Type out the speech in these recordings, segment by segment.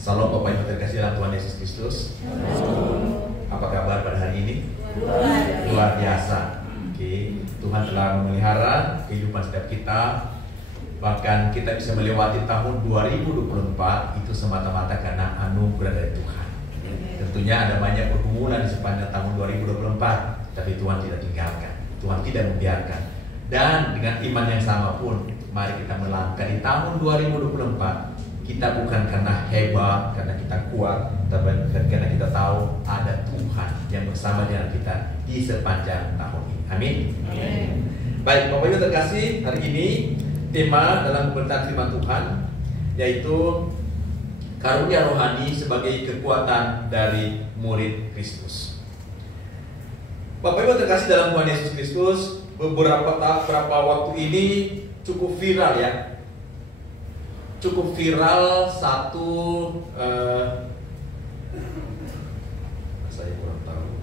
Salam Bapak Ibu terkasih dalam Tuhan Yesus Kristus. Apa kabar pada hari ini? Luar biasa. Oke, Tuhan telah memelihara kehidupan setiap kita. Bahkan kita bisa melewati tahun 2024 itu semata-mata karena anugerah dari Tuhan. Tentunya ada banyak pergumulan di sepanjang tahun 2024, tapi Tuhan tidak tinggalkan, Tuhan tidak membiarkan. Dan dengan iman yang sama pun, mari kita melangkah di tahun 2024. Kita bukan karena hebat, karena kita kuat, tapi karena kita tahu ada Tuhan yang bersama dengan kita di sepanjang tahun ini. Amin. Amin. Baik, Bapak Ibu terkasih, hari ini tema dalam pemberitaan firman Tuhan yaitu karunia rohani sebagai kekuatan dari murid Kristus. Bapak Ibu terkasih dalam Tuhan Yesus Kristus, beberapa waktu ini cukup viral ya. Cukup viral satu saya kurang tahu.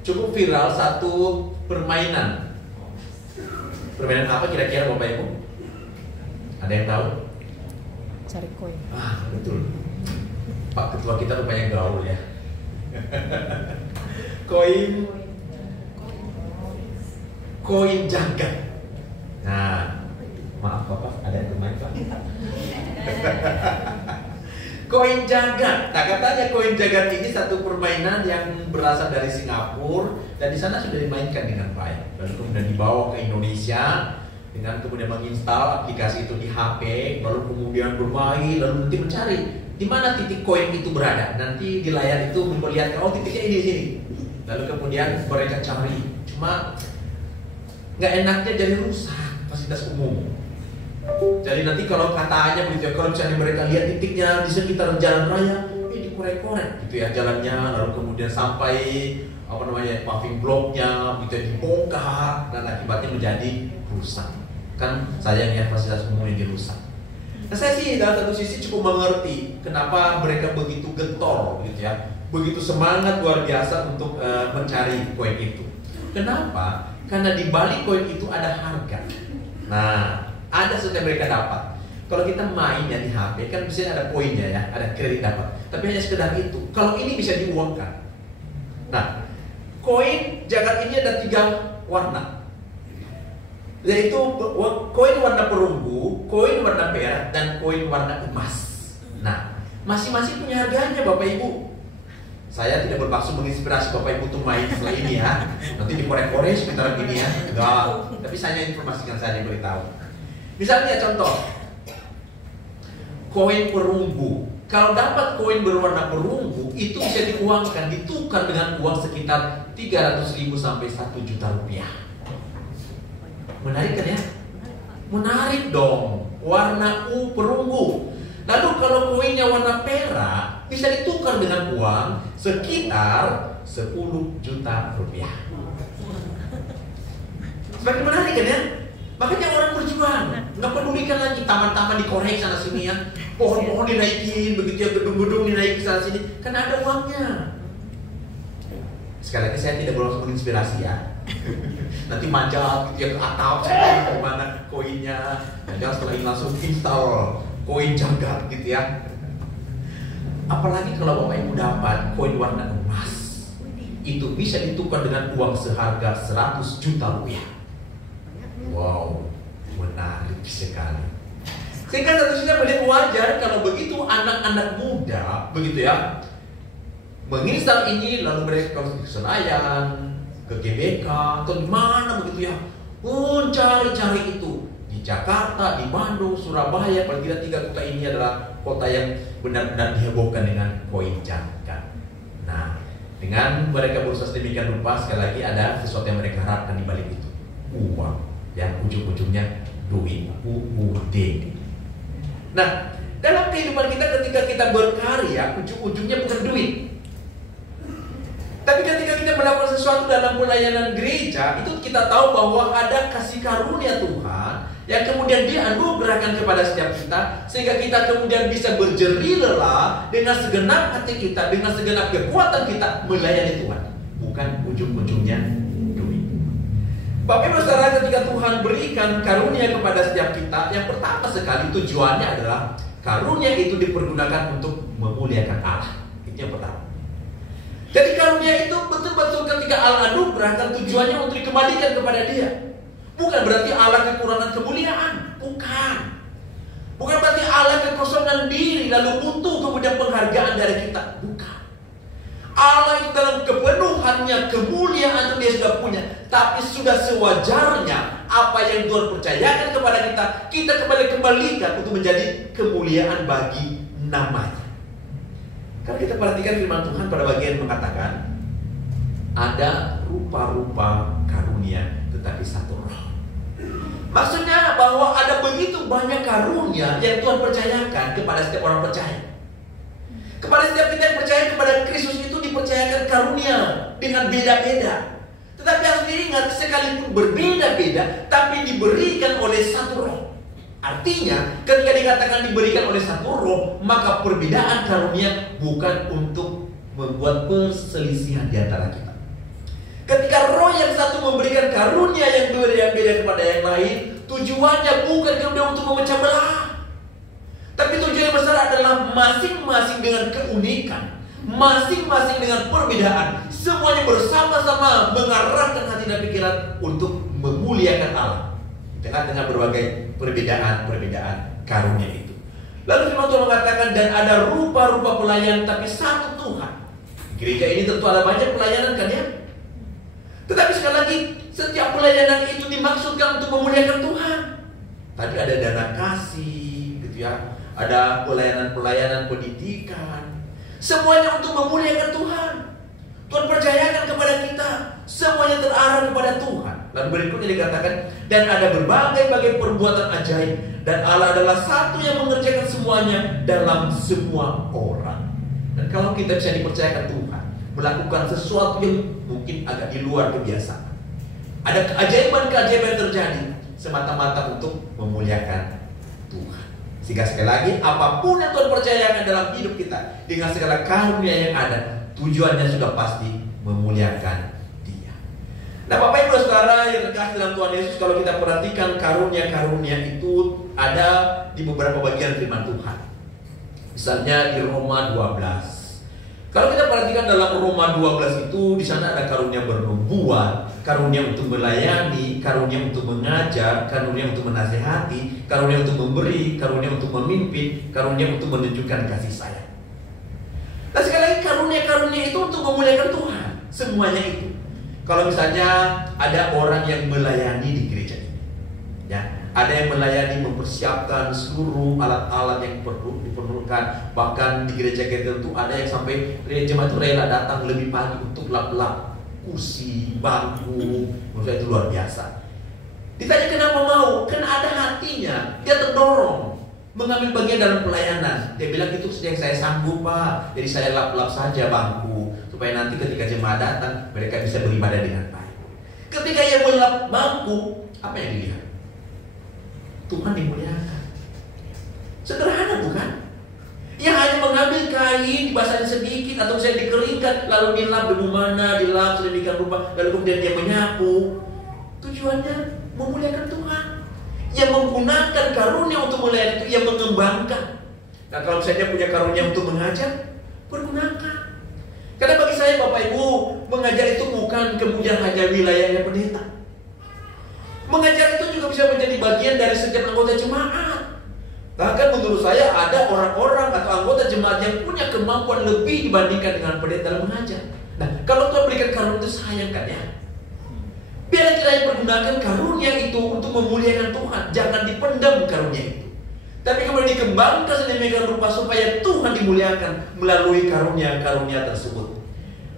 Cukup viral satu permainan. Permainan apa kira-kira Bapak Ibu? Ada yang tahu? Cari koin. Betul. Pak Ketua kita rupanya gaul ya. Koin jagat. Nah, maaf Bapak, ada yang bermain Pak. Koin jagat. Nah, katanya koin jagat ini satu permainan yang berasal dari Singapura dan di sana sudah dimainkan dengan baik. Lalu kemudian dibawa ke Indonesia dengan kemudian menginstal aplikasi itu di HP, lalu kemudian bermain, lalu nanti mencari di mana titik koin itu berada. Nanti di layar itu memperlihatkan, oh titiknya ini di sini. Lalu kemudian mereka cari. Cuma nggak enaknya jadi rusak fasilitas umum. Jadi nanti kalau katanya begitu, kalau misalnya mereka lihat titiknya di sekitar jalan raya, dikorek-korek gitu ya jalannya, lalu kemudian sampai paving blocknya gitu dibongkar dan akibatnya menjadi rusak. Kan sayangnya fasilitas umum yang dirusak. Nah, saya sih dalam satu sisi cukup mengerti kenapa mereka begitu getol gitu ya, begitu semangat luar biasa untuk mencari koin itu. Kenapa? Karena di balik koin itu ada harga. Nah, ada sesuatu yang mereka dapat. Kalau kita main ya di HP kan biasanya ada poinnya ya, ada kredit dapat. Tapi hanya sekedar itu. Kalau ini bisa diuangkan. Nah, koin jagat ini ada 3 warna. Yaitu koin warna perunggu, koin warna perak, dan koin warna emas. Nah, masing-masing punya harganya Bapak Ibu. Saya tidak bermaksud menginspirasi Bapak Ibu untuk main setelah ini ya. Nanti dikorek-korek sekitar ini ya. Enggak. Tapi saya informasikan, saya beritahu. Misalnya contoh, koin perunggu. Kalau dapat koin berwarna perunggu, itu bisa diuangkan, ditukar dengan uang sekitar 300.000 sampai 1 juta rupiah. Menarik kan ya? Menarik dong. Warna perunggu. Lalu kalau koinnya warna perak, bisa ditukar dengan uang sekitar 10 juta rupiah. Semakin menarik kan ya? Makanya orang berjuang, nggak pedulikan lagi taman-taman dikorek sana sini ya, pohon-pohon dinaikin, begitu ya, gedung-gedung dinaikin sana sini, karena ada uangnya. Sekali lagi saya tidak bermaksud menginspirasi ya. Nanti manjat gitu ya ke atap, cari kemana koinnya, dan setelah ini langsung install koin jagat gitu ya. Apalagi kalau Bapak Ibu dapat koin warna emas, itu bisa ditukar dengan uang seharga 100 juta rupiah. Wow, menarik sekali. Sehingga tentunya melihat wajar kalau begitu anak-anak muda begitu ya menginstal ini, lalu mereka ke Senayan, ke GBK atau di mana begitu ya, mencari-cari itu di Jakarta, di Bandung, Surabaya. Paling tidak 3 kota ini adalah kota yang benar-benar dihebohkan dengan koin jagat. Nah, dengan mereka berusaha sedemikian rupa, sekali lagi ada sesuatu yang mereka harapkan di balik itu, uang yang ujung-ujungnya duit, UUD. Nah, dalam kehidupan kita ketika kita berkarya, ujung-ujungnya bukan duit. Tapi ketika kita melakukan sesuatu dalam pelayanan gereja, itu kita tahu bahwa ada kasih karunia Tuhan yang kemudian dianugerahkan kepada setiap kita, sehingga kita kemudian bisa berjeri lelah dengan segenap hati kita, dengan segenap kekuatan kita melayani Tuhan. bukan ujung-ujungnya duit. Bapak Ibu Saudara, ketika Tuhan berikan karunia kepada setiap kita, yang pertama sekali tujuannya adalah karunia itu dipergunakan untuk memuliakan Allah. Itu yang pertama. Jadi karunia itu betul-betul ketika Allah anugerahkan, tujuannya untuk dikembalikan kepada Dia. Bukan berarti Allah kekurangan kemuliaan, bukan. Bukan berarti Allah kekosongan diri lalu butuh kemudian penghargaan dari kita, bukan. Allah itu dalam kepenuhannya, kemuliaan itu Dia sudah punya. Tapi sudah sewajarnya apa yang Tuhan percayakan kepada kita, kita kembalikan untuk menjadi kemuliaan bagi namanya. Kalau kita perhatikan firman Tuhan pada bagian mengatakan, ada rupa-rupa karunia tetapi satu roh. Maksudnya bahwa ada begitu banyak karunia yang Tuhan percayakan kepada setiap orang percaya. Kepada setiap kita yang percaya kepada Kristus itu dipercayakan karunia dengan beda-beda. Tetapi harus diingat, sekalipun berbeda-beda, tapi diberikan oleh satu roh. Artinya, ketika dikatakan diberikan oleh satu roh, maka perbedaan karunia bukan untuk membuat perselisihan di antara kita. Ketika roh yang satu memberikan karunia yang berbeda kepada yang lain, tujuannya bukan kemudian untuk memecah belah. Tapi tujuan yang besar adalah masing-masing dengan keunikan, masing-masing dengan perbedaan, semuanya bersama-sama mengarahkan hati dan pikiran untuk memuliakan Allah di tengah-tengah berbagai perbedaan karunia itu. Lalu firman Tuhan mengatakan, dan ada rupa-rupa pelayan tapi satu Tuhan. Gereja ini tentu ada banyak pelayanan kan ya? Tetapi sekali lagi, setiap pelayanan itu dimaksudkan untuk memuliakan Tuhan. Tadi ada dana kasih gitu ya, ada pelayanan pendidikan, semuanya untuk memuliakan Tuhan. Tuhan percayakan kepada kita, semuanya terarah kepada Tuhan. Lalu berikutnya dikatakan, dan ada berbagai-bagai perbuatan ajaib, dan Allah adalah satu yang mengerjakan semuanya dalam semua orang. Dan kalau kita bisa dipercayakan Tuhan melakukan sesuatu yang mungkin agak di luar kebiasaan, ada keajaiban-keajaiban terjadi semata-mata untuk memuliakan Tuhan. Sehingga sekali lagi, apapun yang Tuhan percayakan dalam hidup kita, dengan segala karunia yang ada, tujuannya sudah pasti memuliakan Dia. Nah, Bapak Ibu Saudara yang terkasih dalam Tuhan Yesus, kalau kita perhatikan karunia-karunia itu ada di beberapa bagian firman Tuhan. Misalnya di Roma 12. Kalau kita perhatikan dalam Roma 12 itu, di sana ada karunia bernubuat, karunia untuk melayani, karunia untuk mengajar, karunia untuk menasihati, karunia untuk memberi, karunia untuk memimpin, karunia untuk menunjukkan kasih sayang. Nah, sekali lagi karunia-karunia itu untuk memuliakan Tuhan. Semuanya itu. Kalau misalnya ada orang yang melayani di gereja ini, ya, ada yang melayani mempersiapkan seluruh alat-alat yang perlu diperlukan. Bahkan di gereja kita itu ada yang sampai jemaat itu rela datang lebih pagi untuk lap-lap kursi, bangku. Menurut saya itu luar biasa. Ditanya kenapa mau? Karena ada hatinya. Dia terdorong mengambil bagian dalam pelayanan. Dia bilang itu yang saya sanggup Pak. Jadi saya lap-lap saja bangku, supaya nanti ketika jemaat datang mereka bisa beribadah dengan baik. Ketika ia melap bangku, apa yang dilihat? Tuhan dimuliakan. Sederhana bukan? Yang hanya mengambil kain, dibasahin sedikit atau saya dikeringkan, lalu dilap debu mana, dilap sedemikian rupa, lalu kemudian dia menyapu. Tujuannya memuliakan Tuhan. Yang menggunakan karunia untuk melayani itu, yang mengembangkan. Nah, kalau misalnya punya karunia untuk mengajar, pergunakan. Karena bagi saya Bapak Ibu, mengajar itu bukan kemudian hanya wilayahnya pendeta. Mengajar itu juga bisa menjadi bagian dari setiap anggota jemaat. Bahkan menurut saya ada orang-orang atau anggota jemaat yang punya kemampuan lebih dibandingkan dengan pendeta dalam mengajar. Nah, kalau Tuhan berikan karunia itu sayang kan ya. Biar kita pergunakan karunia itu untuk memuliakan Tuhan. Jangan dipendam karunia itu, tapi kemudian dikembangkan sedemikian rupa supaya Tuhan dimuliakan melalui karunia-karunia tersebut.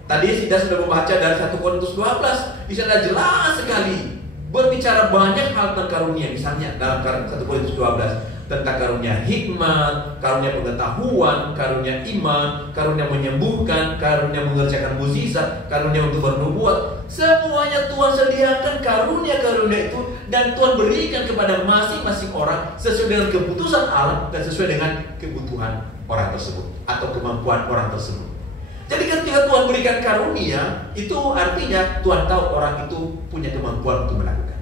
Tadi kita sudah membaca dari 1 Korintus 12. Di sana jelas sekali berbicara banyak hal tentang karunia. Misalnya dalam 1 Korintus 12 tentang karunia hikmat, karunia pengetahuan, karunia iman, karunia menyembuhkan, karunia mengerjakan mukjizat, karunia untuk bernubuat. Semuanya Tuhan sediakan karunia-karunia itu, dan Tuhan berikan kepada masing-masing orang sesuai dengan keputusan Allah dan sesuai dengan kebutuhan orang tersebut atau kemampuan orang tersebut. Jadi ketika Tuhan berikan karunia, itu artinya Tuhan tahu orang itu punya kemampuan untuk melakukan.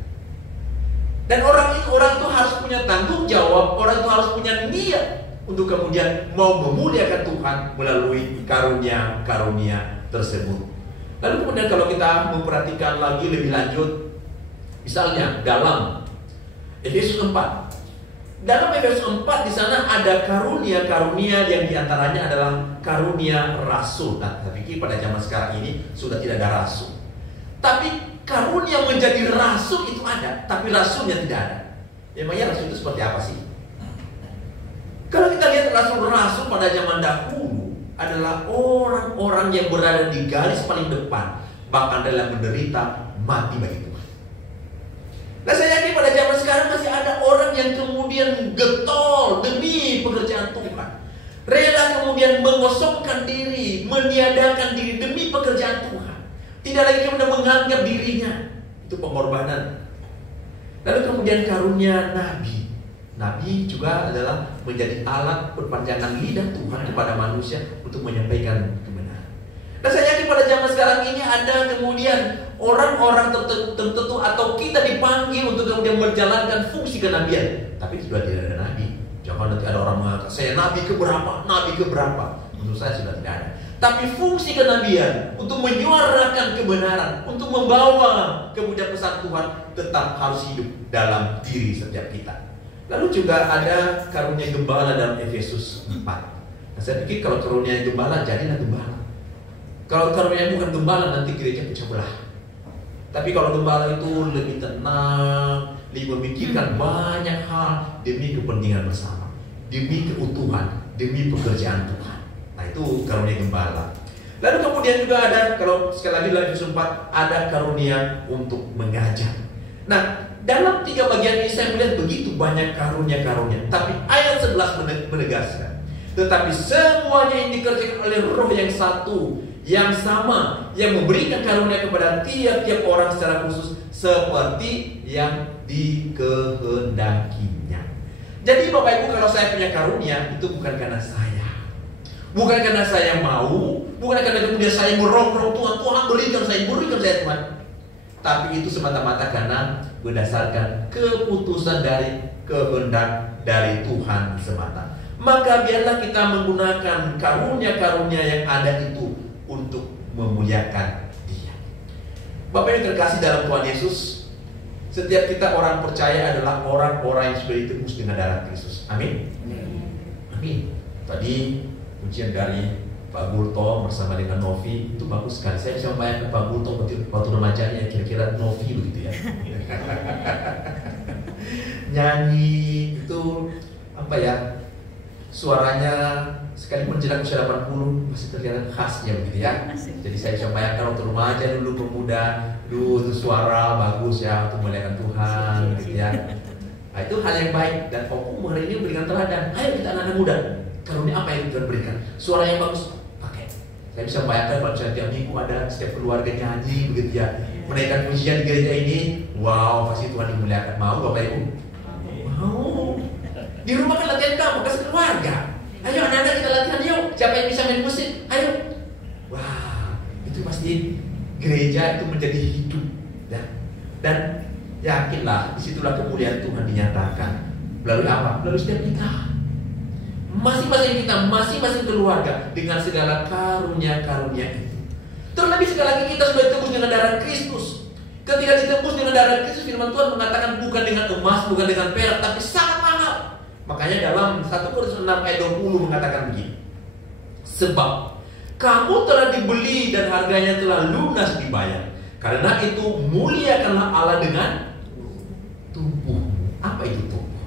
Dan orang itu harus punya tanggung jawab, orang itu harus punya niat untuk kemudian mau memuliakan Tuhan melalui karunia-karunia tersebut. Lalu kemudian kalau kita memperhatikan lagi lebih lanjut, misalnya dalam Efesus 4. Dalam Efesus 4 di sana ada karunia-karunia yang diantaranya adalah karunia rasul. Nah, saya pikir pada zaman sekarang ini sudah tidak ada rasul. Tapi karunia menjadi rasul itu ada, tapi rasulnya tidak ada. Emangnya rasul itu seperti apa sih? Kalau kita lihat rasul-rasul pada zaman dahulu adalah orang-orang yang berada di garis paling depan, bahkan dalam menderita mati bagi Tuhan. Nah, saya yakin pada zaman sekarang masih ada orang yang kemudian getol demi pekerjaan Tuhan, rela kemudian mengosongkan diri, meniadakan diri demi pekerjaan Tuhan, tidak lagi kemudian menganggap dirinya itu pengorbanan. Lalu kemudian karunia nabi. Nabi juga adalah menjadi alat perpanjangan lidah Tuhan kepada manusia untuk menyampaikan kebenaran. Dan saya yakin pada zaman sekarang ini ada kemudian orang-orang tertentu atau kita dipanggil untuk kemudian menjalankan fungsi kenabian. Tapi sudah tidak ada nabi. Jangan nanti ada orang mengatakan saya nabi keberapa. Menurut saya sudah tidak ada. Tapi fungsi kenabian untuk menyuarakan kebenaran, untuk membawa kemudian pesan Tuhan tetap harus hidup dalam diri setiap kita. Lalu juga ada karunia gembala dalam Efesus 4. Nah, saya pikir kalau karunia gembala, jadilah gembala. Kalau karunia bukan gembala, nanti gereja pecah belah. Tapi kalau gembala itu lebih tenang, lebih memikirkan banyak hal demi kepentingan bersama, demi keutuhan, demi pekerjaan Tuhan. Nah, itu karunia gembala. Lalu kemudian juga ada, kalau sekali lagi dalam Efesus 4, ada karunia untuk mengajar. Nah, dalam 3 bagian ini saya melihat begitu banyak karunia-karunia. Tapi ayat 11 menegaskan, tetapi semuanya yang dikerjakan oleh Roh yang satu, yang sama, yang memberikan karunia kepada tiap-tiap orang secara khusus seperti yang dikehendakinya. Jadi Bapak Ibu, kalau saya punya karunia, itu bukan karena saya, bukan karena saya mau, bukan karena kemudian saya merongrong Tuhan berikan saya Tuhan. Tapi itu semata-mata karena berdasarkan keputusan dari kehendak dari Tuhan semata. Maka biarlah kita menggunakan karunia-karunia yang ada itu untuk memuliakan Dia. Bapak yang terkasih dalam Tuhan Yesus, setiap kita orang percaya adalah orang-orang yang sudah ditebus dengan darah Kristus. Amin. Amin. Tadi pujian dari Pak Gulto bersama dengan Novi itu bagus sekali. Saya bisa membayangkan Pak Gulto waktu remajanya kira-kira Novi begitu ya. Nyanyi itu apa ya, suaranya sekalipun jenak usia 80 masih terlihat khasnya begitu ya. Jadi saya bisa membayangkan waktu remaja dulu, pemuda dulu itu suara bagus ya untuk memuliakan Tuhan gitu ya. Nah, itu hal yang baik dan Om hari ini berikan teladan. Ayo kita anak-anak muda, karunia apa yang Tuhan berikan? Suara yang bagus. Saya bisa membayangkan kalau setiap minggu ada setiap keluarga nyanyi begitu ya, menaikkan pujian di gereja ini. Wow, pasti Tuhan dimuliakan. Mau Bapak Ibu? Mau. Di rumah kan latihan kamu, kasih keluarga. Ayo anak-anak kita latihan yuk. Siapa yang bisa main musik? Ayo. Wah, itu pasti gereja itu menjadi hidup ya. Dan yakinlah disitulah kemuliaan Tuhan dinyatakan. Melalui apa? Melalui setiap kita. Masing-masing kita, masing-masing keluarga dengan segala karunia-karunia itu. Terlebih sekali lagi kita sudah ditebus dengan darah Kristus. Ketika ditebus dengan darah Kristus, firman Tuhan mengatakan bukan dengan emas, bukan dengan perak, tapi sangat mahal. Makanya dalam 1 Korintus 6 ayat 20 mengatakan begini, sebab kamu telah dibeli dan harganya telah lunas dibayar. Karena itu muliakanlah Allah dengan tubuhmu. Apa itu tubuh?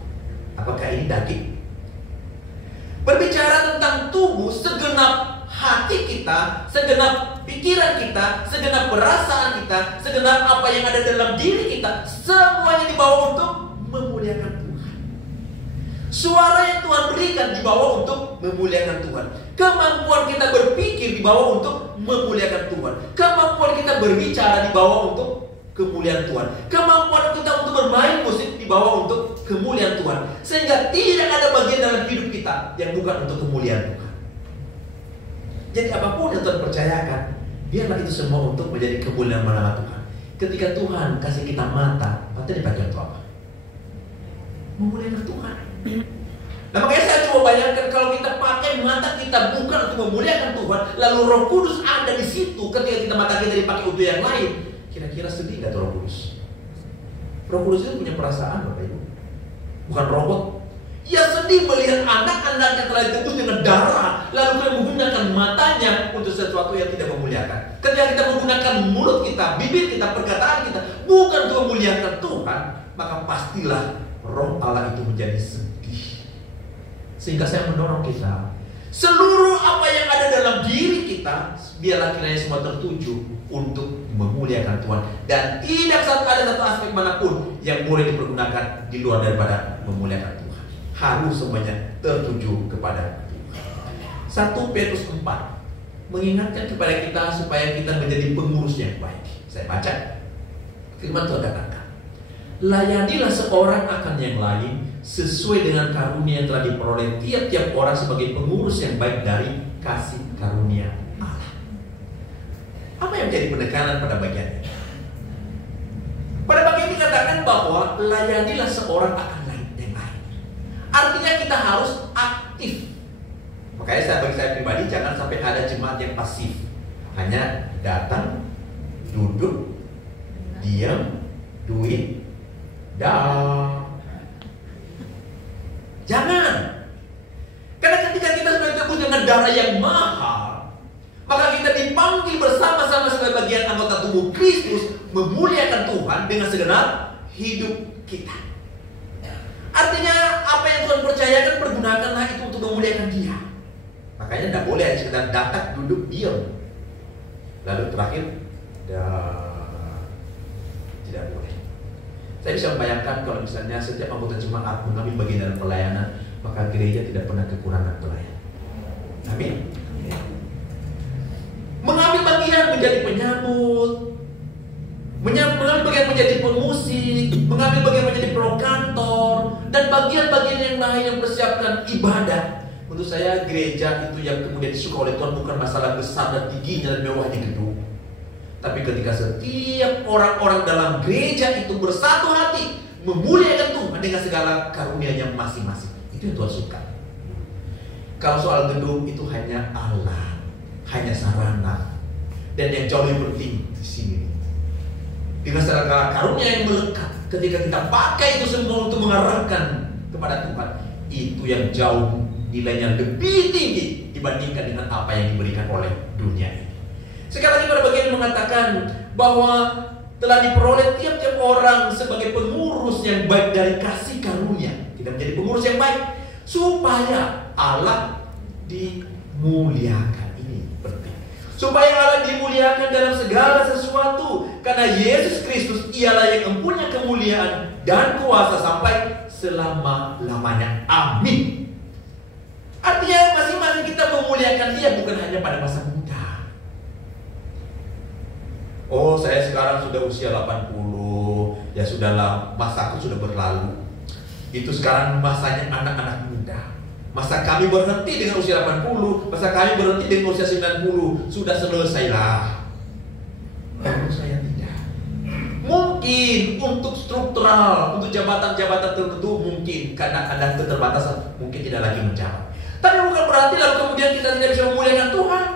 Apakah ini daging? Berbicara tentang tubuh, segenap hati kita, segenap pikiran kita, segenap perasaan kita, segenap apa yang ada dalam diri kita, semuanya dibawa untuk memuliakan Tuhan. Suara yang Tuhan berikan dibawa untuk memuliakan Tuhan. Kemampuan kita berpikir dibawa untuk memuliakan Tuhan. Kemampuan kita berbicara dibawa untuk kemuliaan Tuhan. Kemampuan kita untuk bermain musik dibawa untuk kemuliaan Tuhan. Sehingga tidak ada bagian dalam hidup kita yang bukan untuk kemuliaan Tuhan. Jadi apapun yang Tuhan percayakan, biarlah itu semua untuk menjadi kemuliaan nama Tuhan. Ketika Tuhan kasih kita mata dipakai untuk apa? Memuliakan Tuhan. Nah makanya saya coba bayangkan kalau kita pakai mata kita bukan untuk memuliakan Tuhan, lalu Roh Kudus ada di situ ketika kita mata kita dipakai untuk yang lain, kira-kira sedih nggak tuh Roh Kudus? Roh Kudus itu punya perasaan Bapak Ibu, bukan robot. Ia sedih melihat anak-anaknya telah ditebus dengan darah, lalu kita menggunakan matanya untuk sesuatu yang tidak memuliakan. Ketika kita menggunakan mulut kita, bibir kita, perkataan kita bukan untuk memuliakan Tuhan, maka pastilah Roh Allah itu menjadi sedih. Sehingga saya mendorong kita, seluruh apa yang ada dalam diri kita, biarlah kiranya semua tertuju untuk memuliakan Tuhan. Dan tidak ada satu aspek manapun yang boleh dipergunakan di luar daripada memuliakan Tuhan. Harus semuanya tertuju kepada Tuhan. 1 Petrus 4 mengingatkan kepada kita supaya kita menjadi pengurus yang baik. Saya baca firman Tuhan katakan, layanilah seorang akan yang lain sesuai dengan karunia yang telah diperoleh tiap-tiap orang sebagai pengurus yang baik dari kasih karunia Allah. Apa yang menjadi penekanan pada bagian ini? Pada bagian ini dikatakan bahwa layanilah seorang akan yang lain. Artinya kita harus aktif. Makanya bagi saya pribadi jangan sampai ada jemaat yang pasif, hanya datang, duduk, diam, duit, dah. Jangan. Karena ketika kita sudah ditebus dengan darah yang mahal, maka kita dipanggil bersama-sama sebagai bagian anggota tubuh Kristus memuliakan Tuhan dengan segenap hidup kita. Artinya apa yang Tuhan percayakan, pergunakanlah itu untuk memuliakan Dia. Makanya tidak boleh hanya sekedar datang, duduk, diam, lalu terakhir tidak boleh. Saya bisa membayangkan kalau misalnya setiap anggota jemaat mengambil bagian dalam pelayanan, maka gereja tidak pernah kekurangan pelayan. Amin. Mengambil bagian menjadi penyambut, mengambil bagian menjadi pemusik, mengambil bagian menjadi pro kantor, dan bagian-bagian yang lain yang persiapkan ibadah. Menurut saya gereja itu yang kemudian disuka oleh Tuhan bukan masalah besar dan tingginya dan mewahnya gedung, tapi ketika setiap orang-orang dalam gereja itu bersatu hati memuliakan Tuhan dengan segala karunia-Nya masing-masing. Itu yang Tuhan suka. Kalau soal gedung itu hanya alat, hanya sarana, dan yang jauh lebih penting di sini dengan segala karunia yang melekat, ketika kita pakai itu semua untuk mengarahkan kepada Tuhan, itu yang jauh nilainya lebih tinggi dibandingkan dengan apa yang diberikan oleh dunia ini. Sekali lagi pada bagian mengatakan bahwa telah diperoleh tiap-tiap orang sebagai pengurus yang baik dari kasih karunia. Tidak menjadi pengurus yang baik supaya Allah dimuliakan. Ini penting. Supaya Allah dimuliakan dalam segala sesuatu, karena Yesus Kristus ialah yang mempunyai kemuliaan dan kuasa sampai selama-lamanya. Amin. Artinya masing-masing kita memuliakan Dia bukan hanya pada masa muda. Oh, saya sekarang sudah usia 80, ya sudahlah, masaku sudah berlalu. Itu sekarang masanya anak-anak muda. Masa kami berhenti dengan usia 80, masa kami berhenti dengan usia 90, sudah selesailah. Menurut saya tidak. Mungkin untuk struktural, untuk jabatan-jabatan tertentu mungkin, karena ada keterbatasan, mungkin tidak lagi menjabat. Tapi bukan berarti lalu kemudian kita tidak bisa memuliakan Tuhan.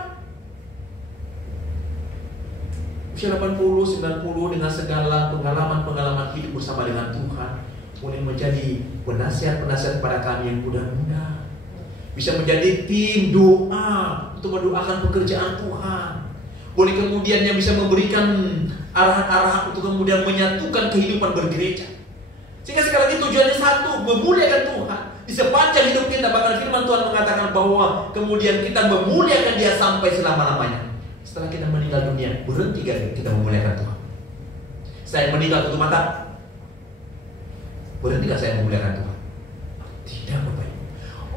Usia 80, 90 dengan segala pengalaman-pengalaman hidup bersama dengan Tuhan, boleh menjadi penasihat-penasihat pada kami yang muda-muda. Bisa menjadi tim doa untuk mendoakan pekerjaan Tuhan. Boleh kemudian yang bisa memberikan arahan-arahan untuk kemudian menyatukan kehidupan bergereja. Sehingga sekali lagi tujuannya satu, memuliakan Tuhan. Di sepanjang hidup kita, bahkan firman Tuhan mengatakan bahwa kemudian kita memuliakan Dia sampai selama-lamanya. Setelah kita meninggal dunia, berhenti gak kita memuliakan Tuhan? Saya meninggal tutup mata, berhenti gak saya memuliakan Tuhan? Tidak, Bapak Ibu.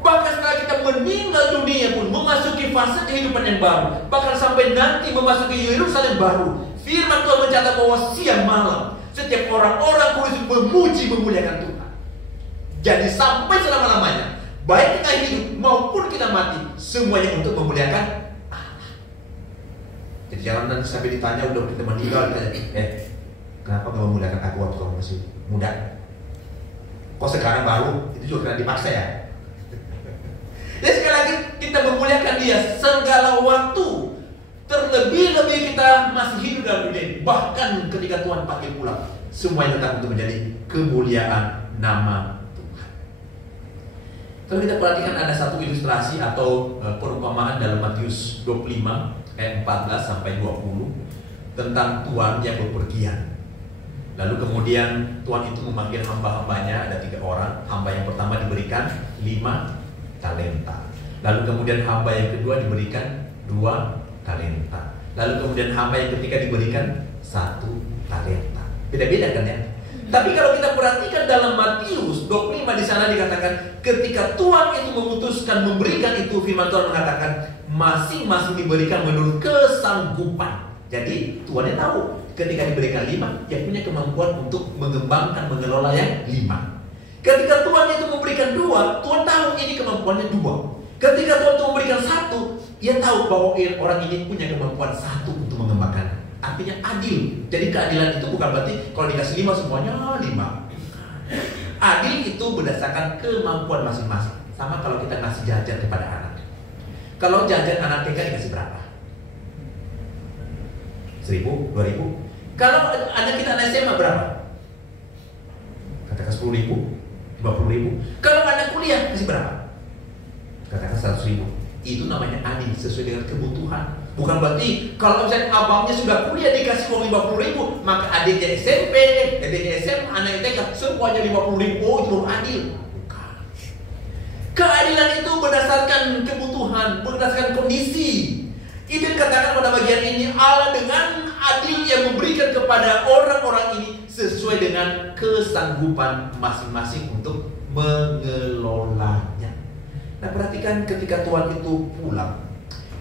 Bahkan setelah kita meninggal dunia pun, memasuki fase kehidupan yang baru, bahkan sampai nanti memasuki Yerusalem baru, firman Tuhan mencatat bahwa siang malam setiap orang-orang kudus memuji memuliakan Tuhan. Jadi sampai selama-lamanya, baik kita hidup maupun kita mati, semuanya untuk memuliakan Allah. Jadi jangan nanti sampai ditanya udah kita meninggal, kenapa gak memuliakan aku waktu kamu masih muda? Kok sekarang baru? Itu juga kena dipaksa ya. Ya sekali lagi kita memuliakan dia segala waktu. Terlebih-lebih kita masih hidup dalam dunia ini. Bahkan ketika Tuhan panggil pulang, semuanya tetap untuk menjadi kemuliaan nama Tuhan. Kalau kita perhatikan ada satu ilustrasi atau perumpamaan dalam Matius 25 ayat 14 sampai 20 tentang Tuhan yang bepergian. Lalu kemudian Tuhan itu memanggil hamba-hambanya, ada 3 orang. Hamba yang pertama diberikan 5 talenta. Lalu kemudian hamba yang kedua diberikan 2 talenta. Lalu kemudian hamba yang ketiga diberikan 1 talenta. Beda-beda kan ya? Tapi kalau kita perhatikan dalam Matius 25 di sana dikatakan ketika Tuhan itu memutuskan memberikan itu, firman Tuhan mengatakan masing-masing diberikan menurut kesanggupan. Jadi Tuhan yang tahu ketika diberikan 5, dia punya kemampuan untuk mengembangkan, mengelola yang 5. Ketika Tuhan itu memberikan 2, Tuhan tahu ini kemampuannya 2. Ketika Tuhan itu memberikan 1, dia tahu bahwa orang ini punya kemampuan 1 untuk mengembangkan. Artinya adil. Jadi keadilan itu bukan berarti kalau dikasih 5 semuanya 5. Adil itu berdasarkan kemampuan masing-masing. Sama kalau kita ngasih jajan kepada anak. Kalau jajan anak TK dikasih berapa? 1.000, 2.000. Kalau anak kita anak SMA berapa? Katakan 10.000, 50.000. Kalau anak kuliah kasih berapa? Katakan 100.000. Itu namanya adil sesuai dengan kebutuhan. Bukan berarti kalau misalnya abangnya sudah kuliah dikasih uang 50.000, maka adiknya SMP, adiknya SMA, anak TK semuanya 50.000. Oh, itu adil. Bukan. Keadilan itu berdasarkan kebutuhan, berdasarkan kondisi. Itu dikatakan pada bagian ini Allah dengan adil yang memberikan kepada orang-orang ini sesuai dengan kesanggupan masing-masing untuk mengelolanya. Nah, perhatikan ketika Tuhan itu pulang,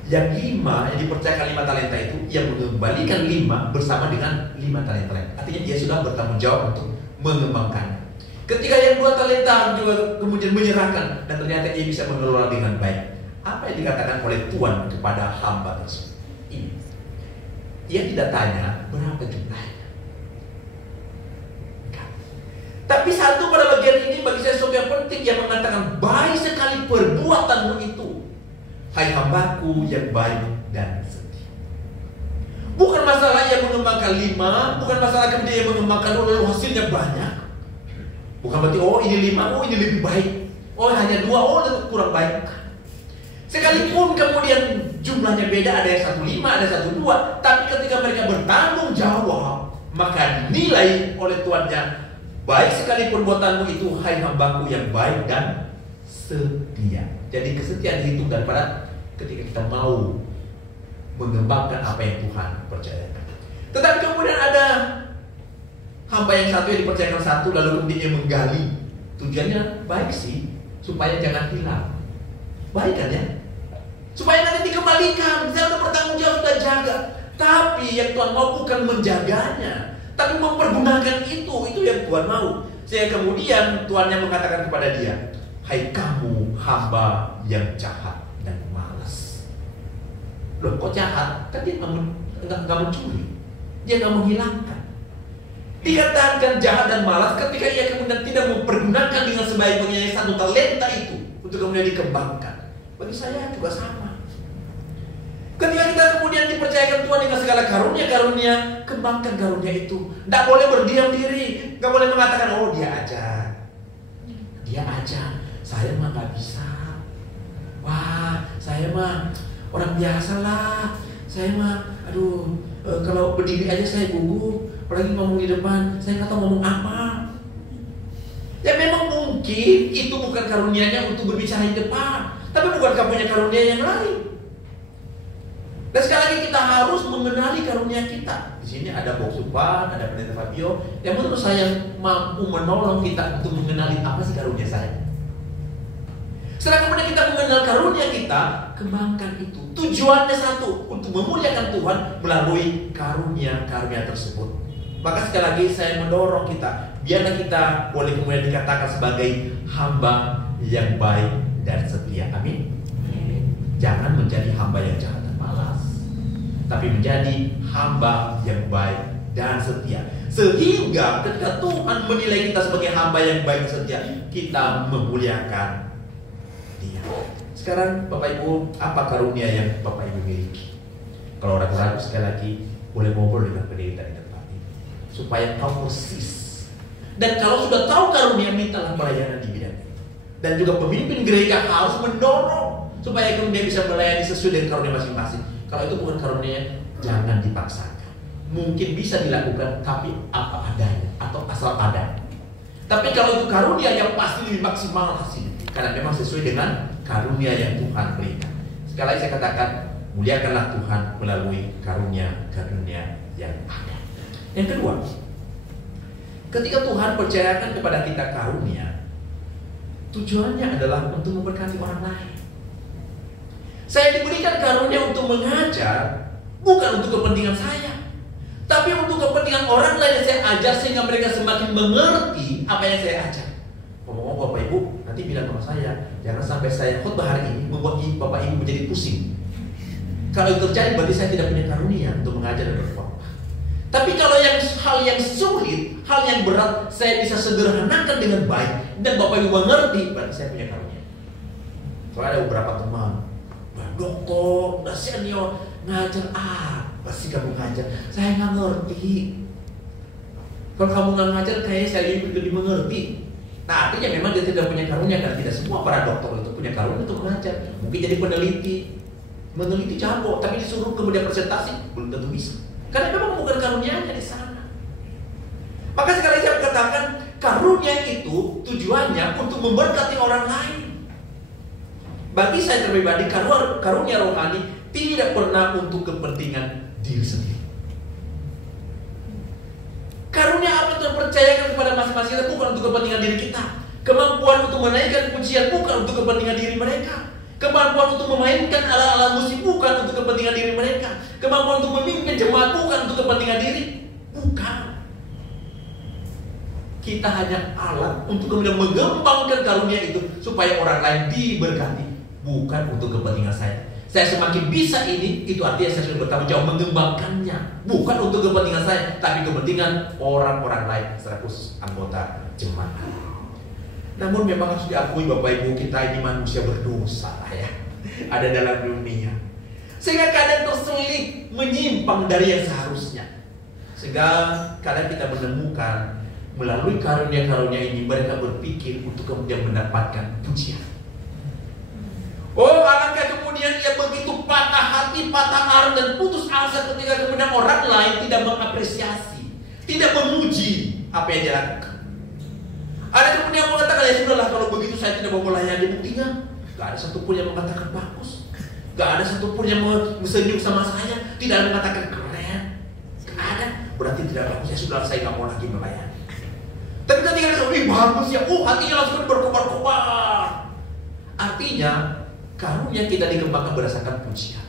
yang 5 yang dipercayakan 5 talenta itu yang mengembalikan 5 bersama dengan 5 talenta lain. Artinya dia sudah bertanggung jawab untuk mengembangkan. Ketika yang 2 talenta juga kemudian menyerahkan dan ternyata dia bisa mengelola dengan baik. Apa yang dikatakan oleh Tuhan kepada hamba tersebut? Ini. Dia tidak tanya berapa jumlahnya. Enggak. Tapi satu pada bagian ini bagi saya sesuatu yang penting, yang mengatakan baik sekali perbuatanmu itu, hai hambaku yang baik dan setia. Bukan masalah yang mengembangkan 5, bukan masalah kemudian yang mengembangkan lalu hasilnya banyak. Bukan berarti oh ini 5, oh ini lebih baik, oh hanya 2, oh itu kurang baik. Sekalipun kemudian jumlahnya beda, ada yang 1.5, ada 1.2, tapi ketika mereka bertanggung jawab, maka dinilai oleh Tuannya, baik sekali perbuatanmu itu, hai hambaku yang baik dan setia. Jadi kesetiaan dihitung daripada ketika kita mau mengembangkan apa yang Tuhan percayakan. Tetapi kemudian ada hamba yang satu yang dipercayakan 1, lalu kemudian dia menggali. Tujuannya baik sih, supaya jangan hilang. Baik kan ya? Supaya nanti dikembalikan. Saya udah bertanggung jawab, sudah jaga. Tapi yang Tuhan mau bukan menjaganya, tapi mempergunakan itu yang Tuhan mau. Sehingga kemudian Tuhan yang mengatakan kepada dia, hai kamu hamba yang jahat dan malas. Loh kok jahat? Kan dia nggak mencuri, dia nggak menghilangkan. Dikatakan jahat dan malas ketika ia kemudian tidak mempergunakan dengan sebaik-baiknya 1 talenta itu untuk kemudian dikembangkan. Bagi saya juga sama. Ketika kita kemudian dipercayakan Tuhan dengan segala karunia-karunia, kembangkan karunia itu. Tidak boleh berdiam diri, tidak boleh mengatakan oh dia aja, saya mah nggak bisa. Wah, saya mah orang biasa lah. Saya mah, kalau berdiri aja saya gugup, apalagi ngomong di depan, saya nggak tahu ngomong apa. Ya memang mungkin itu bukan karunianya untuk berbicara di depan, tapi bukan punya karunia yang lain. Dan sekali lagi kita harus mengenali karunia kita. Di sini ada Bok Supan, ada Pendeta Fabio, yang menurut saya mampu menolong kita untuk mengenali apa sih karunia saya. Setelah kemudian kita mengenal karunia kita, kembangkan itu. Tujuannya satu, untuk memuliakan Tuhan melalui karunia-karunia tersebut. Maka sekali lagi saya mendorong kita, biarlah kita boleh kemudian dikatakan sebagai hamba yang baik dan setia. Amin. Jangan menjadi hamba yang jahat dan malas. tapi menjadi hamba yang baik dan setia. Sehingga ketika Tuhan menilai kita sebagai hamba yang baik dan setia, kita memuliakan Dia. Sekarang Bapak Ibu, apa karunia yang Bapak Ibu miliki? Kalau ragu-ragu, sekali lagi boleh ngobrol dengan pendeta di tempat ini supaya tahu persis. Dan kalau sudah tahu karunia, mintalah pelayanan di bidang itu. Dan juga pemimpin gereja harus mendorong supaya dia bisa melayani sesuai dengan karunia masing-masing. Kalau itu bukan karunia, jangan dipaksakan. Mungkin bisa dilakukan, tapi apa adanya atau asal ada. Tapi kalau itu karunia, yang pasti lebih maksimal hasilnya, karena memang sesuai dengan karunia yang Tuhan berikan. Sekali lagi saya katakan, muliakanlah Tuhan melalui karunia-karunia yang ada. Yang kedua, ketika Tuhan percayakan kepada kita karunia, tujuannya adalah untuk memberkati orang lain. Saya diberikan karunia untuk mengajar, bukan untuk kepentingan saya, tapi untuk kepentingan orang lain yang saya ajar, sehingga mereka semakin mengerti apa yang saya ajar. Ngomong-ngomong Bapak Ibu, nanti bilang sama saya, jangan sampai saya khotbah hari ini membuat Bapak Ibu menjadi pusing. Kalau itu terjadi, berarti saya tidak punya karunia untuk mengajar dan berkhotbah. Tapi kalau hal yang sulit, hal yang berat, saya bisa sederhanakan dengan baik, dan Bapak Ibu mengerti, berarti saya punya karunia. Soalnya ada beberapa teman, dokter, udah senior, ngajar pasti kamu ngajar. Saya nggak ngerti. Kalau kamu nggak ngajar, kayaknya saya lebih mengerti. Nah, artinya memang dia tidak punya karunia, karena tidak semua para dokter itu punya karunia untuk mengajar. Mungkin jadi meneliti jago, tapi disuruh kemudian presentasi belum tentu bisa. Karena memang bukan karunianya di sana. Maka sekali saya katakan, karunia itu tujuannya untuk memberkati orang lain. Bagi saya pribadi, karunia rohani tidak pernah untuk kepentingan diri sendiri. Karunia apa yang terpercayakan kepada masing-masing kita bukan untuk kepentingan diri kita. Kemampuan untuk menaikkan pujian bukan untuk kepentingan diri mereka. Kemampuan untuk memainkan ala-ala musik bukan untuk kepentingan diri mereka. Kemampuan untuk memimpin jemaat bukan untuk kepentingan diri. Bukan. Kita hanya alat untuk kemudian mengembangkan karunia itu supaya orang lain diberkati. Bukan untuk kepentingan saya. Saya semakin bisa ini, itu artinya saya sudah bertanggung jawab mengembangkannya. Bukan untuk kepentingan saya, tapi kepentingan orang-orang lain, secara khusus anggota jemaat. Namun memang harus diakui Bapak Ibu, kita ini manusia berdosa ya. Ada dalam dunia. Sehingga kadang terselit menyimpang dari yang seharusnya. Sehingga kadang kita menemukan melalui karunia-karunia ini mereka berpikir untuk kemudian mendapatkan pujian. Oh, alangkah kemudian ia begitu patah hati, patah arang dan putus asa ketika kemudian orang lain tidak mengapresiasi, tidak memuji apa yang dia lakukan. Ada kemudian yang mengatakan, ya sudahlah kalau begitu saya tidak mau melayani. Buktinya, gak ada satupun yang mengatakan bagus, gak ada satupun yang senyum sama saya, tidak ada mengatakan keren, gak ada. Berarti tidak bagus. Ya sudah, saya gak mau lagi melayani. Tapi ketika dia lebih bagus ya, hatinya langsung berkobar-kobar. Artinya karunia kita dikembangkan berdasarkan pujian.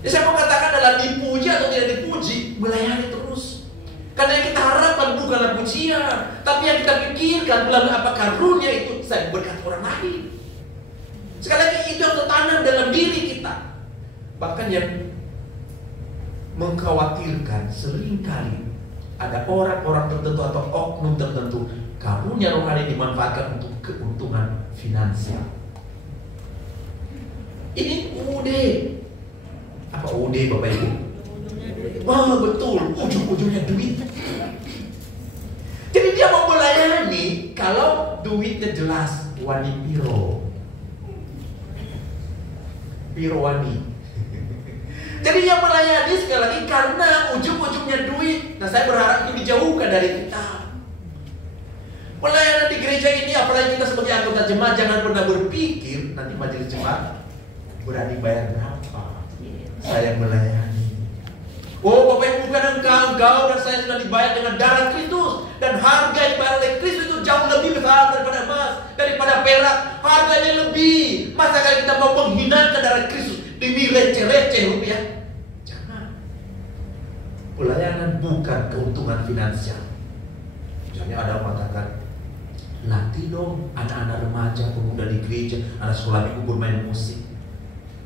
Jadi saya mau katakan adalah dipuji atau tidak dipuji, melayani terus. Karena yang kita harapkan bukanlah pujian, tapi yang kita pikirkan melalui apa karunia itu saya berkat orang lain. Sekali lagi itu yang tertanam dalam diri kita. Bahkan yang mengkhawatirkan seringkali ada orang-orang tertentu atau oknum tertentu karunia rohani dimanfaatkan untuk keuntungan finansial. Ini UD. Apa UD Bapak Ibu? Wah betul, ujung-ujungnya duit. Jadi dia mau melayani kalau duitnya jelas. Wani Piro wani. Jadi dia melayani sekali lagi karena ujung-ujungnya duit. Nah saya berharap itu dijauhkan dari kita. Pelayanan di gereja ini, apalagi kita sebagai anggota jemaat, jangan pernah berpikir nanti majelis jemaat berani bayar berapa saya melayani. Oh Bapak Ibu, bukan engkau dan saya sudah dibayar dengan darah Kristus. Dan harga yang dibayar oleh Kristus itu jauh lebih besar daripada emas, daripada perak. Harganya lebih. Masa kita mau menghinakan darah Kristus demi receh-receh rupiah? Jangan. Pelayanan bukan keuntungan finansial. Misalnya ada yang mengatakan, latih dong anak-anak remaja, pemuda di gereja, anak sekolah minggu bermain musik.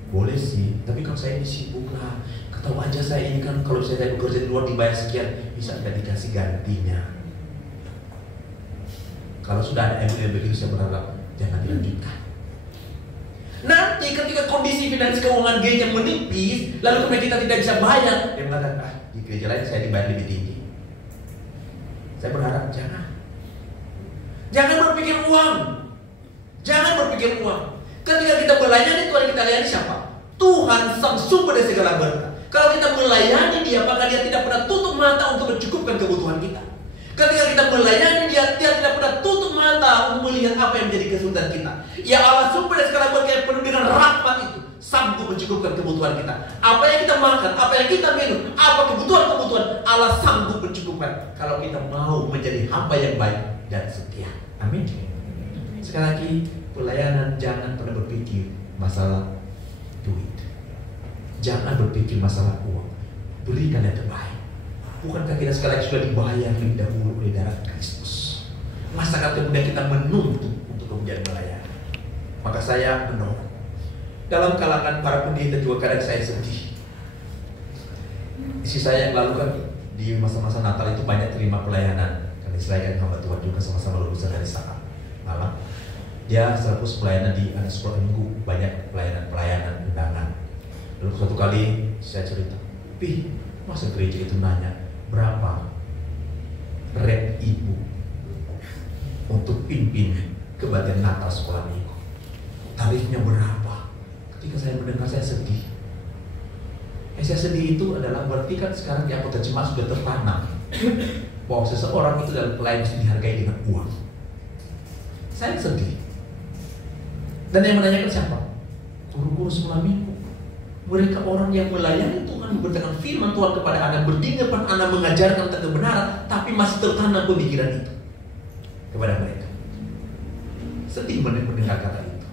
Boleh sih, tapi kalau saya ini sibuk lah. Ketahu aja saya ini kan kalau saya bekerja di luar dibayar sekian, bisa nggak dikasih gantinya. Kalau sudah ada yang begitu, saya berharap jangan dilanjutkan. Nanti ketika kondisi finansial keuangan gereja menipis, lalu kemudian kita tidak bisa bayar, dia mengatakan, di gereja lain saya dibayar lebih tinggi. Saya berharap jangan berpikir uang. Jangan berpikir uang. Ketika kita melayani Tuhan, kita layani siapa? Tuhan sang sumber dari segala berkat. Kalau kita melayani Dia, maka Dia tidak pernah tutup mata untuk mencukupkan kebutuhan kita. Ketika kita melayani Dia, Dia tidak pernah tutup mata untuk melihat apa yang menjadi kesulitan kita. Ya Allah, sumber dari segala berkat yang penuh dengan rahmat itu sanggup mencukupkan kebutuhan kita. Apa yang kita makan, apa yang kita minum, apa kebutuhan-kebutuhan, Allah sanggup mencukupkan kalau kita mau menjadi hamba yang baik dan setia. Amin. Sekali lagi, pelayanan jangan pernah berpikir masalah duit. Jangan berpikir masalah uang. Berikan yang terbaik. Bukankah kita sekali lagi sudah dibayar lebih dahulu oleh darah Kristus? Masa kemudian kita menuntut untuk kemudian melayani? Maka saya mendorong. Dalam kalangan para pendeta juga kadang saya sedih. Istri saya yang lalu kan di masa-masa Natal itu banyak terima pelayanan. Karena saya kan hamba Tuhan juga sama-sama lulusan dari sana malam. Dia serpus pelayanan di anak sekolah minggu, banyak pelayanan undangan. Lalu suatu kali saya cerita, Pi, masa gereja itu nanya berapa rate ibu untuk pimpin kebaktian Natal sekolah minggu? Tarifnya berapa? Ketika saya mendengar saya sedih. Yang saya sedih itu adalah berarti kan sekarang di Kota Jemaat sudah tertanam bahwa seseorang itu dalam pelayanan mesti dihargai dengan uang. Saya sedih. Dan yang menanyakan siapa? Guru-guru sekolah minggu. Mereka orang yang melayani Tuhan, memberitakan firman Tuhan kepada anak, berdiri depan anak, mengajarkan tentang kebenaran, tapi masih tertanam pemikiran itu kepada mereka. Sedih mendengar kata itu.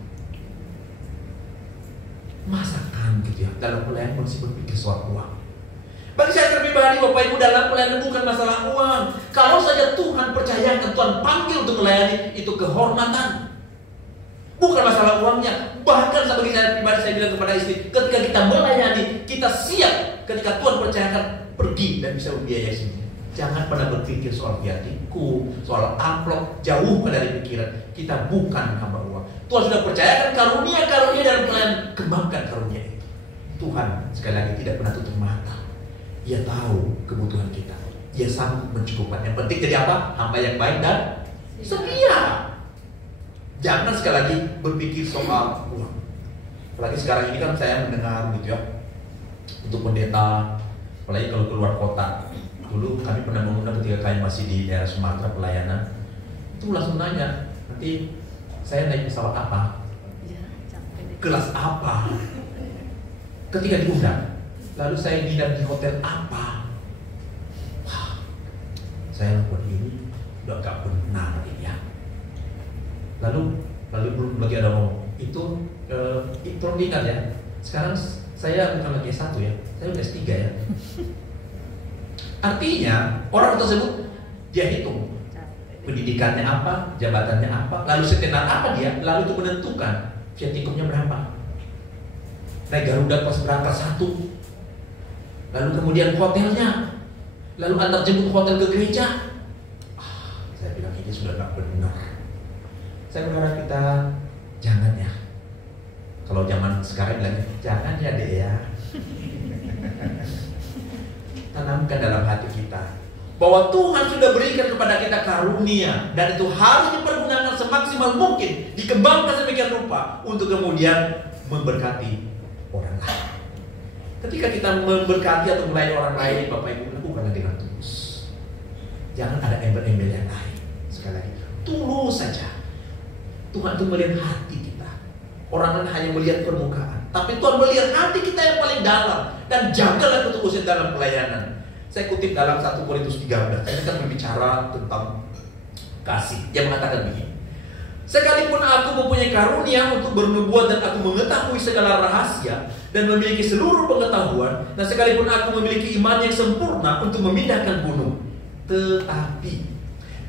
Masakan gitu ya, dalam pelayanan masih berpikir soal uang. Bagi saya pribadi, Bapak Ibu, dalam pelayanan bukan masalah uang. Kalau saja Tuhan percayakan, Tuhan panggil untuk melayani, itu kehormatan. Bukan masalah uangnya. Bahkan sebagai saya pribadi, saya bilang kepada istri, ketika kita melayani, kita siap ketika Tuhan percayakan pergi dan bisa membiayai sini. Jangan pernah berpikir soal viatiku, soal amplop, jauh dari pikiran. Kita bukan hamba uang. Tuhan sudah percayakan karunia-karunia dalam pelayanan, kembangkan karunia itu. Tuhan sekali lagi tidak pernah tutup mata. Dia tahu kebutuhan kita. Dia sanggup mencukupkan. Yang penting jadi apa? Hamba yang baik dan setia. Jangan sekali lagi berpikir soal uang. Apalagi sekarang ini kan saya mendengar gitu ya, untuk pendeta, apalagi kalau keluar kota. Dulu kami pernah mengundang ketika kami masih di daerah Sumatera pelayanan. Itu langsung nanya, nanti saya naik pesawat apa? Kelas apa? Ketika diundang, lalu saya nginap di hotel apa? Wah, saya lakukan ini udah gak benar ini ya. Lalu belum lagi ada ngomong itu perlu diingat ya. Sekarang saya bukan lagi S1 ya, saya udah S3 ya. Artinya orang tersebut dia hitung pendidikannya apa, jabatannya apa, lalu setenar apa dia, lalu itu menentukan viatikumnya berapa. Naik Garuda kelas berapa? 1. Lalu kemudian hotelnya, lalu antar jemput hotel ke gereja. Saya bilang ini sudah tak benar. Saya berharap kita jangan ya. Kalau zaman sekarang bilang jangan ya deh ya. Tanamkan dalam hati kita bahwa Tuhan sudah berikan kepada kita karunia, dan itu harus dipergunakan semaksimal mungkin, dikembangkan sedemikian rupa untuk kemudian memberkati orang lain. Ketika kita memberkati atau melayani orang lain, Bapak Ibu, lakukanlah dengan tulus. Jangan ada embel-embel yang lain. Sekali lagi, tulus saja. Tuhan itu melihat hati kita. Orang lain hanya melihat permukaan, tapi Tuhan melihat hati kita yang paling dalam. Dan jagalah ketulusan dalam pelayanan. Saya kutip dalam 1 Korintus 13. Ini kan berbicara tentang kasih. Dia mengatakan begini, sekalipun aku mempunyai karunia untuk bernubuat dan aku mengetahui segala rahasia dan memiliki seluruh pengetahuan, dan sekalipun aku memiliki iman yang sempurna untuk memindahkan gunung, tetapi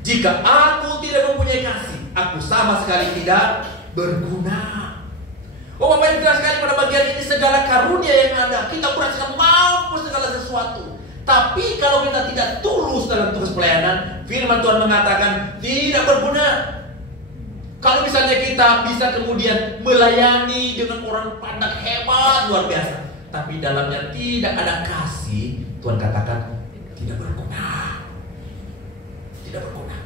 jika aku tidak mempunyai kasih, aku sama sekali tidak berguna. Oh, Bapak Ibu sekali, pada bagian ini segala karunia yang ada, kita merasakan mampu segala sesuatu. Tapi kalau kita tidak tulus dalam tugas pelayanan, firman Tuhan mengatakan tidak berguna. Kalau misalnya kita bisa kemudian melayani dengan orang pandang hebat luar biasa, tapi dalamnya tidak ada kasih, Tuhan katakan tidak berguna. Tidak berguna.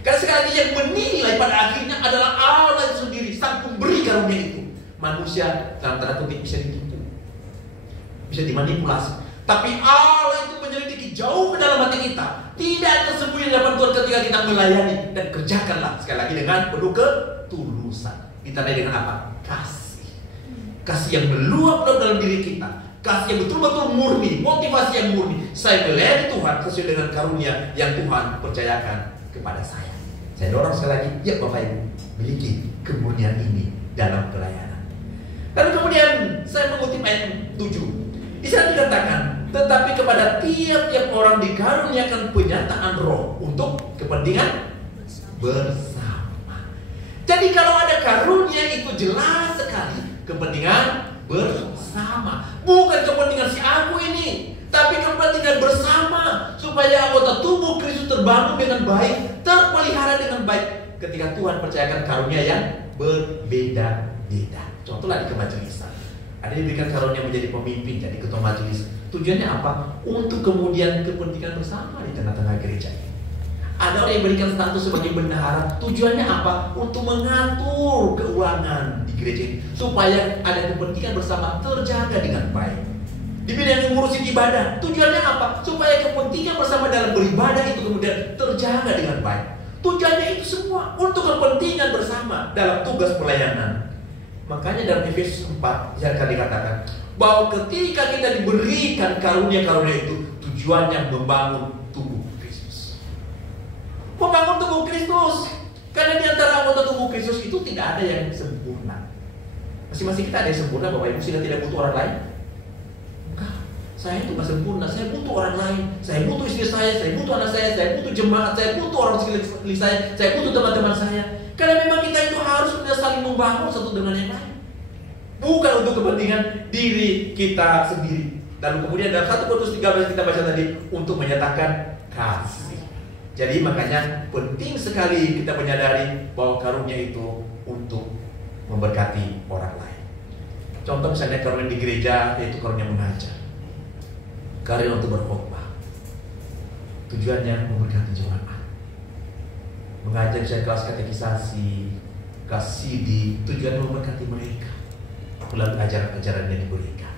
Karena sekali lagi yang menilai pada akhirnya adalah Allah itu sendiri, sang pemberi karunia itu. Manusia dalam tanda kutip bisa ditipu, bisa dimanipulasi. Tapi Allah itu menyelidiki jauh ke dalam hati kita. Tidak ada sembunyi di hadapan Tuhan ketika kita melayani. Dan kerjakanlah sekali lagi dengan penuh ketulusan. Ditandai dengan apa? Kasih. Kasih yang meluap dalam diri kita. Kasih yang betul-betul murni, motivasi yang murni. Saya melayani Tuhan sesuai dengan karunia yang Tuhan percayakan kepada saya. Saya dorong sekali lagi, ya Bapak Ibu, miliki kemurnian ini dalam pelayanan. Lalu kemudian saya mengutip ayat 7. Di sana dikatakan, tetapi kepada tiap-tiap orang dikaruniakan penyataan roh untuk kepentingan bersama. Jadi kalau ada karunia itu jelas sekali kepentingan bersama. Bukan kepentingan si aku ini, tapi kepentingan bersama, supaya anggota tubuh Kristus terbangun dengan baik, terpelihara dengan baik ketika Tuhan percayakan karunia yang berbeda-beda. Contohlah di kemajelisan, ada yang diberikan karunia menjadi pemimpin, jadi ketua majelis. Tujuannya apa? Untuk kemudian kepentingan bersama di tengah-tengah gereja. Ada orang yang diberikan status sebagai bendahara. Tujuannya apa? Untuk mengatur keuangan di gereja ini, supaya ada kepentingan bersama terjaga dengan baik. Di bidang yang ngurusin ibadah, tujuannya apa? Supaya kepentingan bersama dalam beribadah itu kemudian terjaga dengan baik. Tujuannya itu semua untuk kepentingan bersama dalam tugas pelayanan. Makanya dalam Efesus 4 yang akan dikatakan bahwa ketika kita diberikan karunia-karunia itu, tujuannya membangun tubuh Kristus. Membangun tubuh Kristus. Karena di antara anggota tubuh Kristus itu tidak ada yang sempurna. Masing-masing kita ada yang sempurna, Bapak Ibu, sehingga tidak butuh orang lain. Enggak, saya itu gak sempurna, saya butuh orang lain. Saya butuh istri saya butuh anak saya butuh jemaat, saya butuh orang sekeliling saya butuh teman-teman saya. Karena memang kita itu harus saling membangun satu dengan yang lain. Bukan untuk kepentingan diri kita sendiri. Dan kemudian dalam 1 Korintus 13 kita baca tadi, untuk menyatakan kasih. Jadi makanya penting sekali kita menyadari bahwa karunia itu untuk memberkati orang lain. Contoh misalnya karunia di gereja, yaitu karunia mengajar, karunia untuk berkhotbah. Tujuannya memberkati jemaat. Mengajar misalnya kelas katekisasi, kelas CD, tujuannya memberkati mereka melalui ajaran-ajaran yang diberikan.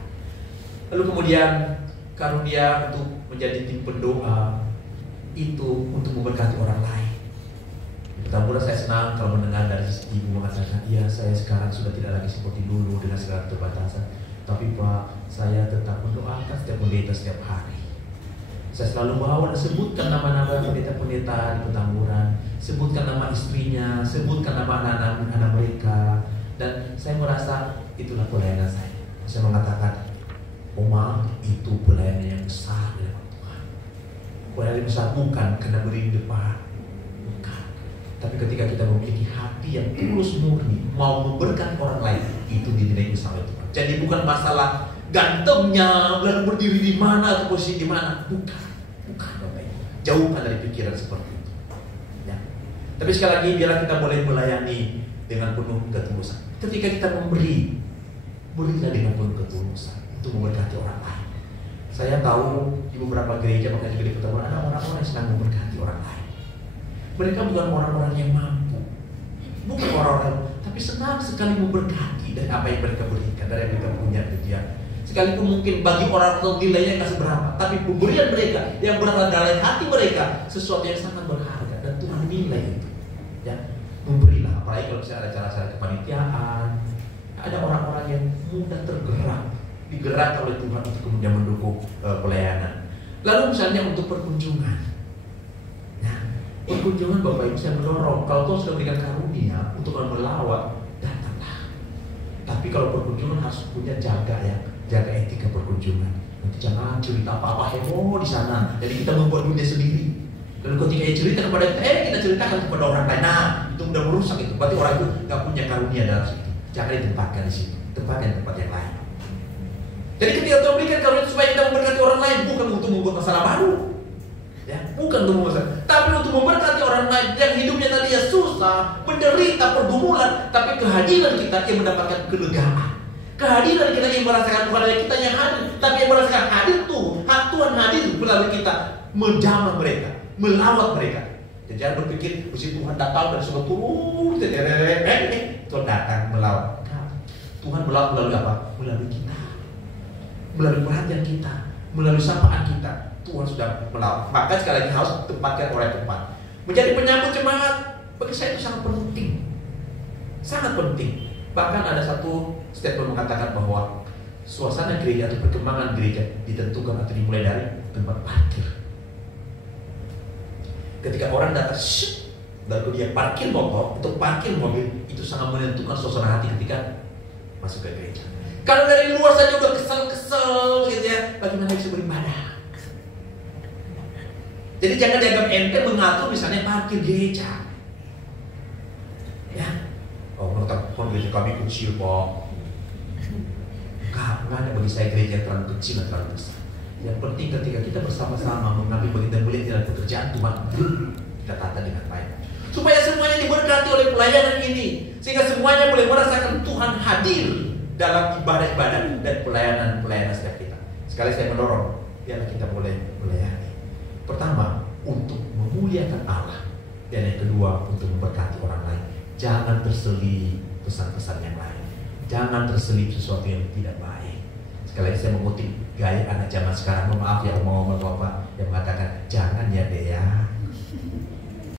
Lalu kemudian karunia untuk menjadi tim pendoa, itu untuk memberkati orang lain. Pertama saya senang kalau mendengar dari ibu mengatakan, iya saya sekarang sudah tidak lagi seperti dulu dengan segala keterbatasan, tapi Pak, saya tetap mendoakan setiap pendeta setiap hari. Saya selalu bawa dan sebutkan nama-nama pendeta-pendeta di Petamburan, sebutkan nama istrinya, sebutkan nama anak-anak mereka, dan saya merasa itulah pelayanan saya. Saya mengatakan, Oma, itu pelayanan yang besar di hadapan Tuhan. Pelayanan yang besar bukan karena berdiri di depan, bukan. Tapi ketika kita memiliki hati yang tulus murni, mau memberkati orang lain, itu dinilai besar oleh Tuhan. Jadi bukan masalah gantengnya, lalu berdiri di mana atau posisi di mana, bukan Bapak Ibu. Jauhkan dari pikiran seperti itu. Ya. Tapi sekali lagi biarlah kita boleh melayani dengan penuh ketulusan. Ketika kita memberi, berilah dengan penuh ketulusan untuk memberkati orang lain. Saya tahu di beberapa gereja, bahkan juga di Petamburan, ada orang-orang yang sedang memberkati orang lain. Mereka bukan orang-orang yang mampu, bukan orang-orang, tapi senang sekali memberkati dari apa yang mereka berikan, dari yang mereka punya kegiatan. Sekalipun mungkin bagi orang atau nilainya nggak seberapa, tapi pemberian mereka yang berasal dari hati mereka sesuatu yang sangat berharga dan Tuhan nilai itu. Ya, memberilah. Apalagi kalau misalnya ada acara-acara kepanitiaan, ada orang-orang yang mudah tergerak, digerakkan oleh Tuhan untuk kemudian mendukung pelayanan. Lalu misalnya untuk perkunjungan. Nah, perkunjungan Bapak Ibu saya mendorong, kalau Tuhan sudah berikan karunia untuk melawat, datanglah. Tapi kalau perkunjungan harus punya jaga etika perkunjungan. Nanti jangan cerita apa-apa heboh di sana. Jadi kita membuat dunia sendiri. Dan ketika dia cerita kepada kita, kita ceritakan kepada orang lain. Nah, itu udah merusak itu. Berarti orang itu nggak punya karunia dalam situ. jangan ditempatkan di situ, tempatkan di tempat yang lain. Jadi ketika Tuhan berikan karunia supaya kita memberkati orang lain, bukan untuk membuat masalah baru, ya, bukan untuk membuat masalah, tapi untuk memberkati orang lain yang hidupnya tadinya susah, menderita, pergumulan, tapi kehadiran kita yang mendapatkan kelegaan. Kehadiran kita yang merasakan bukan hanya kita yang hadir, tapi yang merasakan hadir Tuhan hadir melalui kita, menjamah mereka, melawat mereka. Jadi jangan berpikir mesti Tuhan datang dan suruh turun, Tuhan datang melawat. Tuhan melawat melalui apa? Melalui kita, melalui perhatian kita, melalui sapaan kita. Tuhan sudah melawat. Maka sekali lagi harus tempatkan orang tepat. Menjadi penyambut jemaat bagi saya itu sangat penting, sangat penting. Bahkan ada satu statement mengatakan bahwa suasana gereja atau perkembangan gereja ditentukan atau dimulai dari tempat parkir. Ketika orang datang, lalu dia parkir motor, untuk parkir mobil, itu sangat menentukan suasana hati ketika masuk ke gereja. Kalau dari luar saja udah kesel-kesel gitu ya, bagaimana bisa beribadah? Jadi jangan dianggap ente mengatur misalnya parkir gereja. Ya, oh menurut gereja kami kecil kok. Enggak ada bagi saya gereja yang terlalu kecil dan terlalu besar. Yang penting ketika kita bersama-sama mengambil bagian dalam pekerjaan Tuhan, kita tata dengan baik. Supaya semuanya diberkati oleh pelayanan ini, sehingga semuanya boleh merasakan Tuhan hadir dalam ibadah-ibadah dan pelayanan setiap kita. Sekali saya mendorong, biarlah kita boleh melayani. Pertama, untuk memuliakan Allah, dan yang kedua, untuk memberkati orang lain. Jangan terselip pesan-pesan yang lain. Jangan terselip sesuatu yang tidak baik. Sekali lagi saya mengutip gaya anak zaman sekarang. Maaf ya, mau bapak yang mengatakan jangan ya Dea.